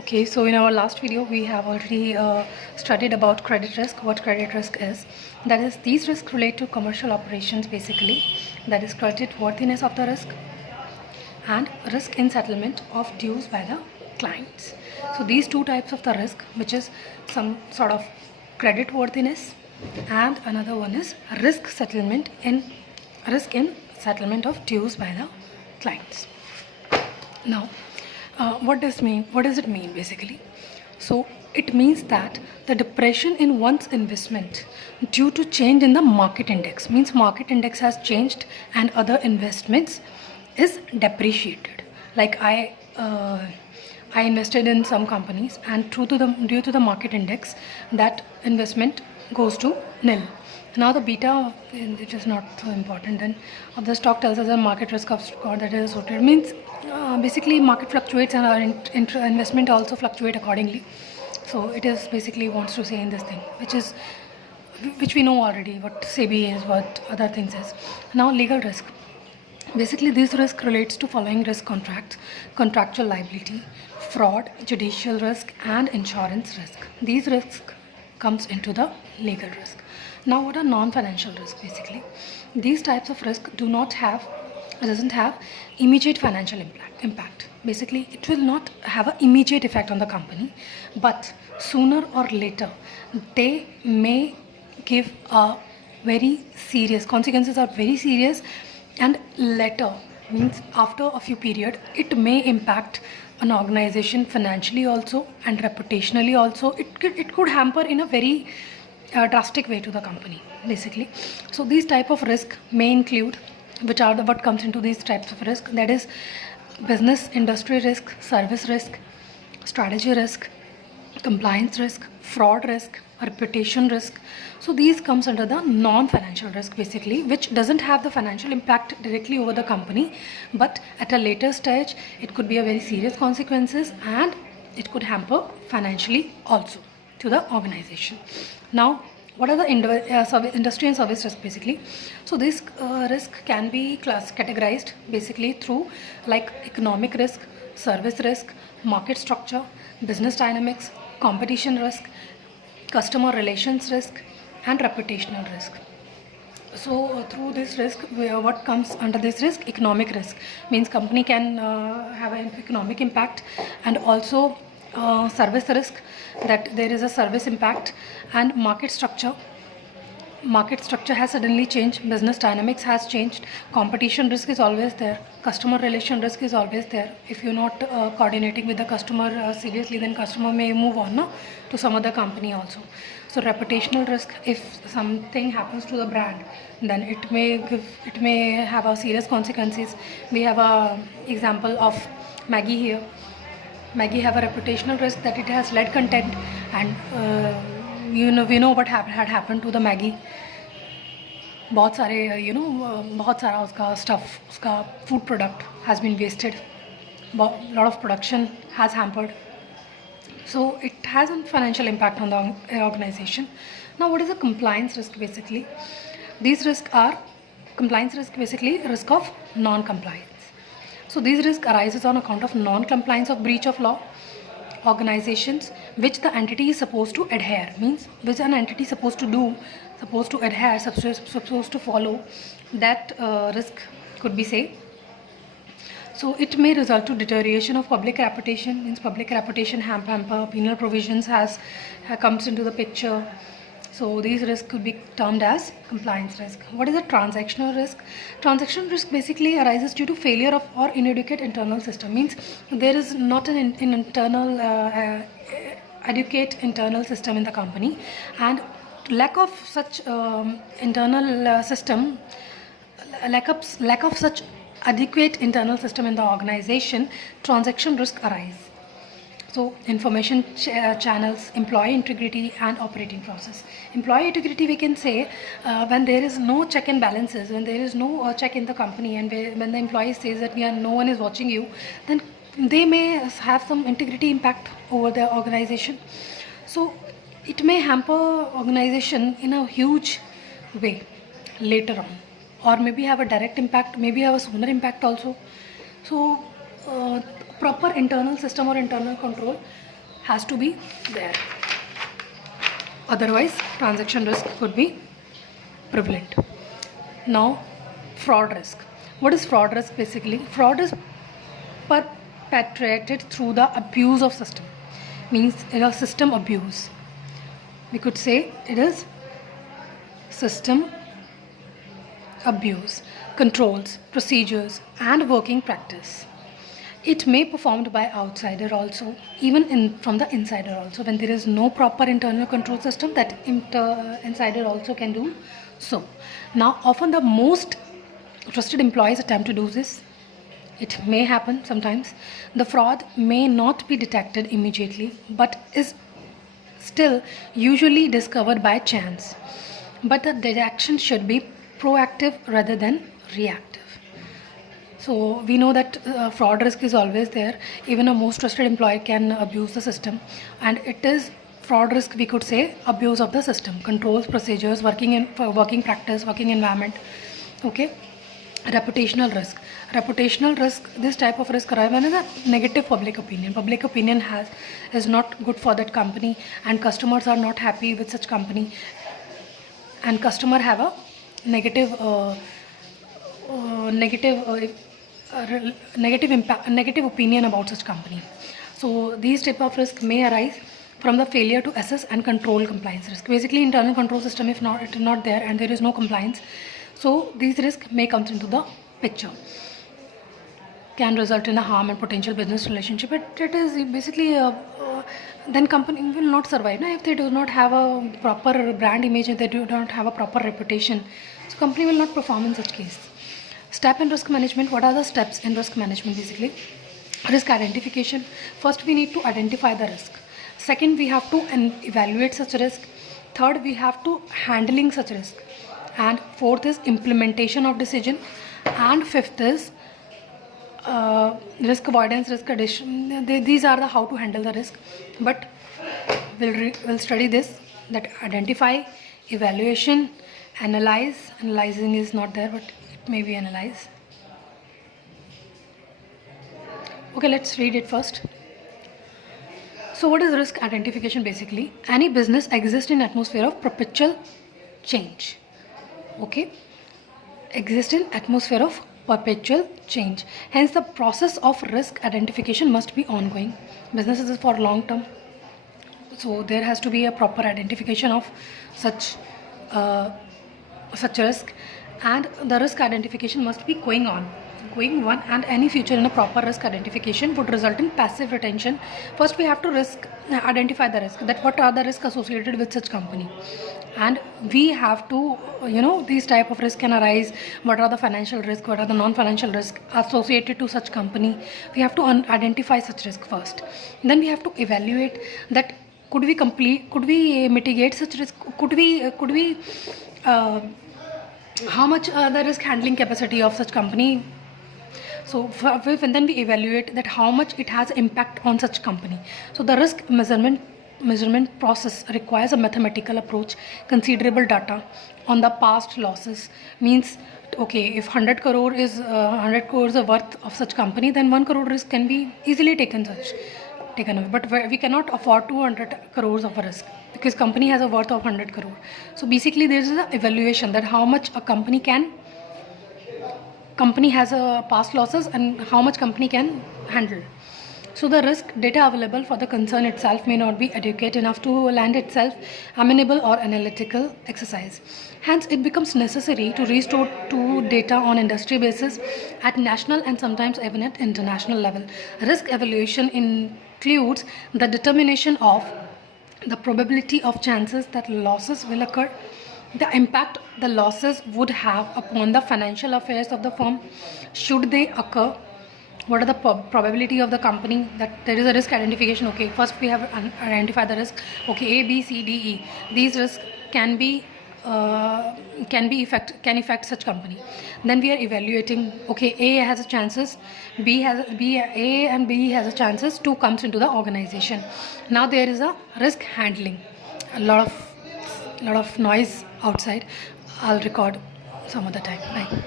Okay, so in our last video, we have already studied about credit risk, what credit risk is. That is, these risks relate to commercial operations basically. That is credit worthiness of the risk and risk in settlement of dues by the clients. So these two types of the risk, which is some sort of credit worthiness, and another one is risk in settlement of dues by the clients. Now, what does it mean basically? So it means that the depression in one's investment due to change in the market index, means market index has changed and other investments is depreciated. Like I invested in some companies, and due to the market index, that investment goes to nil. Now the beta, it is not so important, and of the stock tells us the market risk of stock that is sorted. Means basically market fluctuates and our investment also fluctuate accordingly. So it is basically wants to say in this thing, which we know already what SEBI is, what other things is. Now legal risk. Basically, this risk relates to following risk contracts: contractual liability, fraud, judicial risk, and insurance risk. These risks comes into the legal risk. Now, what are non-financial risk? Basically, these types of risk doesn't have immediate financial impact. Basically, it will not have an immediate effect on the company, but sooner or later, they may give a very serious consequences are very serious, and later, means after a few period, it may impact an organization financially also and reputationally also. It could hamper in a very drastic way to the company basically. So these type of risk may include, which are what comes into these types of risk, that is business industry risk, service risk, strategy risk, compliance risk, fraud risk, reputation risk. So these comes under the non-financial risk basically, which doesn't have the financial impact directly over the company, but at a later stage it could be a very serious consequences, and it could hamper financially also to the organization. Now, what are the industry and service risk basically? So this risk can be categorized basically through like economic risk, service risk, market structure, business dynamics, competition risk, customer relations risk, and reputational risk. So through this risk, what comes under this risk? Economic risk means company can have an economic impact, and also service risk, that there is a service impact, and market structure has suddenly changed, business dynamics has changed, competition risk is always there, customer relation risk is always there. If you're not coordinating with the customer seriously, then customer may move on to some other company also. So reputational risk, if something happens to the brand, then it may have a serious consequences. We have a example of Maggie here. Maggie have a reputational risk that it has lead content, and we know what had happened to the Maggie. बहुत सारे बहुत सारा उसका stuff, उसका food product has been wasted, lot of production has hampered. So it has a financial impact on the organization. Now, what is a compliance risk basically? These risks are compliance risk, basically risk of non-compliance. So these risks arises on account of non-compliance of breach of law, organizations which the entity is supposed to adhere, means which an entity is supposed to adhere, supposed to follow. That risk could be say. So it may result to deterioration of public reputation, means public reputation hamper, penal provisions comes into the picture. So these risks could be termed as compliance risk. What is a transactional risk? Transactional risk basically arises due to failure of or inadequate internal system, means there is not an internal adequate internal system in the company, and lack of such internal system, lack of such adequate internal system in the organization, transaction risk arise. So information channels, employee integrity, and operating process. Employee integrity, we can say when there is no check and balances, when there is no check in the company, and when the employee says that no one is watching you, then they may have some integrity impact over the organization. So it may hamper organization in a huge way later on, or maybe have a direct impact, maybe have a sooner impact also. So proper internal system or internal control has to be there. Otherwise, transaction risk could be prevalent. Now, fraud risk. What is fraud risk basically? Fraud is perpetrated through the abuse of system. Means system abuse. We could say it is system abuse, controls, procedures, and working practice. It may be performed by outsider also, even from the insider also. When there is no proper internal control system, that insider also can do so. Now, often the most trusted employees attempt to do this. It may happen sometimes. The fraud may not be detected immediately, but is still usually discovered by chance. But the detection should be proactive rather than reactive. So we know that fraud risk is always there. Even a most trusted employee can abuse the system, and it is fraud risk, we could say, abuse of the system, controls, procedures, working practice, working environment. Okay. Reputational risk, this type of risk arrives when a negative public opinion is not good for that company, and customers are not happy with such company, and customer have a negative opinion about such company. So these type of risk may arise from the failure to assess and control compliance risk. Basically, internal control system, if it is not there and there is no compliance, so these risks may come into the picture, can result in a harm and potential business relationship. It is basically then company will not survive. If they do not have a proper brand image and they do not have a proper reputation, so company will not perform in such case. Step in risk management. What are the steps in risk management? Basically, risk identification. First, we need to identify the risk. Second, we have to evaluate such risk. Third, we have to handling such risk. And fourth is implementation of decision. And fifth is risk avoidance, risk addition. These are the how to handle the risk. But we'll study this, that identify, evaluation, analyze. Analyzing is not there, but it may be analyze. Okay, let's read it first. So what is risk identification? Basically, any business exists in atmosphere of perpetual change. Okay, exist in atmosphere of perpetual change. Hence, the process of risk identification must be ongoing. Business is for long term, so there has to be a proper identification of such risk, and the risk identification must be going on, and any future in a proper risk identification would result in passive retention. First, we have to identify the risk, that what are the risks associated with such company, and we have to, these type of risk can arise. What are the financial risk, what are the non-financial risk associated to such company? We have to identify such risk first. Then we have to evaluate that could we mitigate such risk, could we how much the risk handling capacity of such company. So then we evaluate that how much it has impact on such company. So the risk measurement process requires a mathematical approach, considerable data on the past losses. Means, okay, if 100 crore is 100 crores of worth of such company, then 1 crore risk can be easily taken away. But we cannot afford 200 crores of a risk, because company has a worth of 100 crore. So basically, there is an evaluation that how much a company has a past losses and how much company can handle. So the risk data available for the concern itself may not be adequate enough to land itself amenable or analytical exercise. Hence, it becomes necessary to restore to data on industry basis at national and sometimes even at international level. Risk evaluation includes the determination of the probability of chances that losses will occur, the impact the losses would have upon the financial affairs of the firm should they occur, what are the probability of the company, that there is a risk identification. Okay, first we have identified the risk. Okay, A, B, C, D, E. These risks can affect such company. Then we are evaluating. Okay, A has a chances, A and B has a chances to comes into the organization. Now there is a risk handling. A lot of noise outside. I'll record some other time. Bye.